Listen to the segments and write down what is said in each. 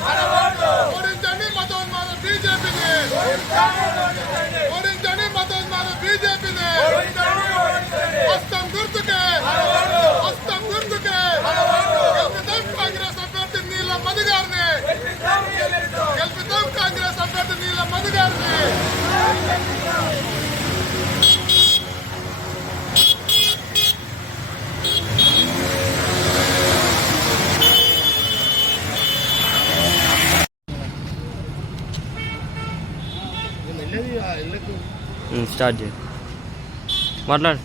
Marabou! Start చేయి. మాట్లాడు.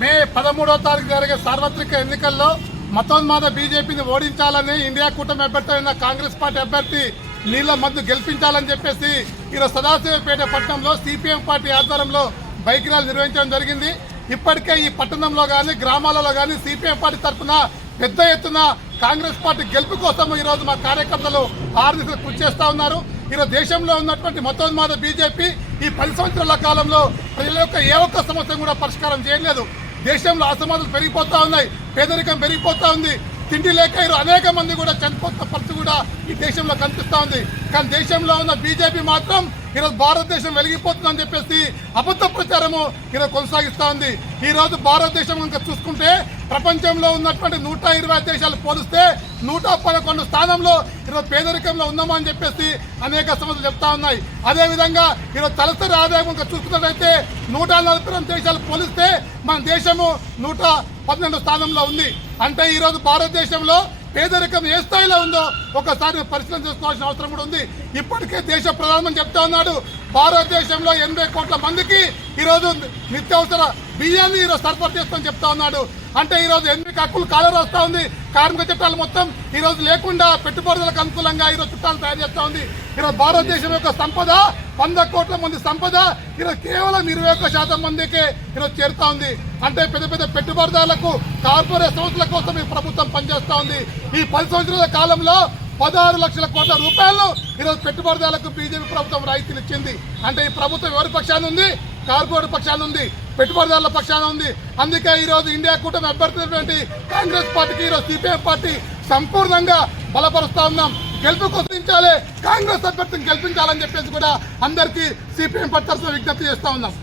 మే పదమూడవ తారీఖు జరిగే సార్వత్రిక ఎన్నికల్లో మతోన్మాద బీజేపీని ఓడించాలని ఇండియా కూటమి అభ్యర్థి అయిన కాంగ్రెస్ పార్టీ అభ్యర్థి నీళ్ళ మద్దు గెలిపించాలని చెప్పేసి ఈరోజు సదాశివపేట పట్టణంలో సిపిఎం పార్టీ ఆధ్వర్యంలో బైక్ ర్యాలీ నిర్వహించడం జరిగింది. ఇప్పటికే ఈ పట్టణంలో కానీ గ్రామాలలో కానీ సిపిఎం పార్టీ తరఫున పెద్ద ఎత్తున కాంగ్రెస్ పార్టీ గెలుపు కోసం ఈ రోజు మా కార్యకర్తలు ఆరు దిశలు కృషి చేస్తా ఉన్నారు. ఈరోజు దేశంలో ఉన్నటువంటి మతోన్మాద బీజేపీ ఈ పది సంవత్సరాల కాలంలో ప్రజల యొక్క ఏ ఒక్క సమస్యను కూడా పరిష్కారం చేయలేదు. దేశంలో అసమానతలు పెరిగిపోతా ఉన్నాయి పేదరికం పెరిగిపోతా ఉంది. తిండి లేక ఈరోజు అనేక మంది కూడా చనిపోతున్న పరిస్థితి కూడా ఈ దేశంలో కనిపిస్తూ ఉంది. కానీ దేశంలో ఉన్న బీజేపీ మాత్రం ఈరోజు భారతదేశం వెలిగిపోతుందని చెప్పేసి అబద్ధ ప్రచారము ఈరోజు కొనసాగిస్తూ ఉంది. ఈ రోజు భారతదేశం కనుక చూసుకుంటే ప్రపంచంలో ఉన్నటువంటి నూట ఇరవై దేశాలు పోలిస్తే నూట పదకొండు స్థానంలో ఈరోజు పేదరికంలో ఉన్నామని చెప్పేసి అనేక సమస్యలు చెప్తా ఉన్నాయి. అదేవిధంగా ఈరోజు తలసరి ఆదాయం కనుక చూసుకున్నట్లయితే నూట నలభై రెండు దేశాలు పోలిస్తే మన దేశము నూట పన్నెండు స్థానంలో ఉంది. అంటే ఈ రోజు భారతదేశంలో పేదరికం ఏ స్థాయిలో ఉందో ఒకసారి పరిశీలన చేసుకోవాల్సిన అవసరం కూడా ఉంది. ఇప్పటికే దేశ ప్రధానమని చెప్తా ఉన్నాడు భారతదేశంలో ఎనభై కోట్ల మందికి ఈరోజు నిత్యావసర బియ్యాన్ని ఈరోజు సరఫరా చేస్తామని చెప్తా ఉన్నాడు. అంటే ఈరోజు ఎనిమిది హక్కులు కాలర్ వస్తా ఉంది. కార్మిక చట్టాలు మొత్తం ఈరోజు లేకుండా పెట్టుబడులకు అనుకూలంగా ఈరోజు చట్టాలు తయారు చేస్తా ఉంది. ఈరోజు భారతదేశం యొక్క సంపద వంద కోట్ల మంది సంపద ఈరోజు కేవలం ఇరవై ఒక్క శాతం మందికే ఈరోజు చేరుతా ఉంది. అంటే పెద్ద పెద్ద పెట్టుబడిదారులకు కార్పొరేట్ సంస్థల కోసం ఈ ప్రభుత్వం పనిచేస్తా ఉంది. ఈ పది సంవత్సరాల కాలంలో పదహారు లక్షల కోట్ల రూపాయలు ఈరోజు పెట్టుబడిదారులకు బీజేపీ ప్రభుత్వం రాయితీలు ఇచ్చింది. అంటే ఈ ప్రభుత్వం ఎవరి పక్షాన ఉంది? కార్పొరేట్ పక్షాన ఉంది. పెట్టుబడిదారుల పక్షాన ఉంది. అందుకే ఈరోజు ఇండియా కూటమి అభ్యర్థి కాంగ్రెస్ పార్టీకి ఈరోజు సిపిఎం పార్టీ సంపూర్ణంగా బలపరుస్తా ఉన్నాం. గెలుపు కొద్దించాలి కాంగ్రెస్ అభ్యర్థిని గెలిపించాలని చెప్పేసి కూడా అందరికీ సిపిఎం పార్టీ తరఫున విజ్ఞప్తి చేస్తా ఉన్నాం.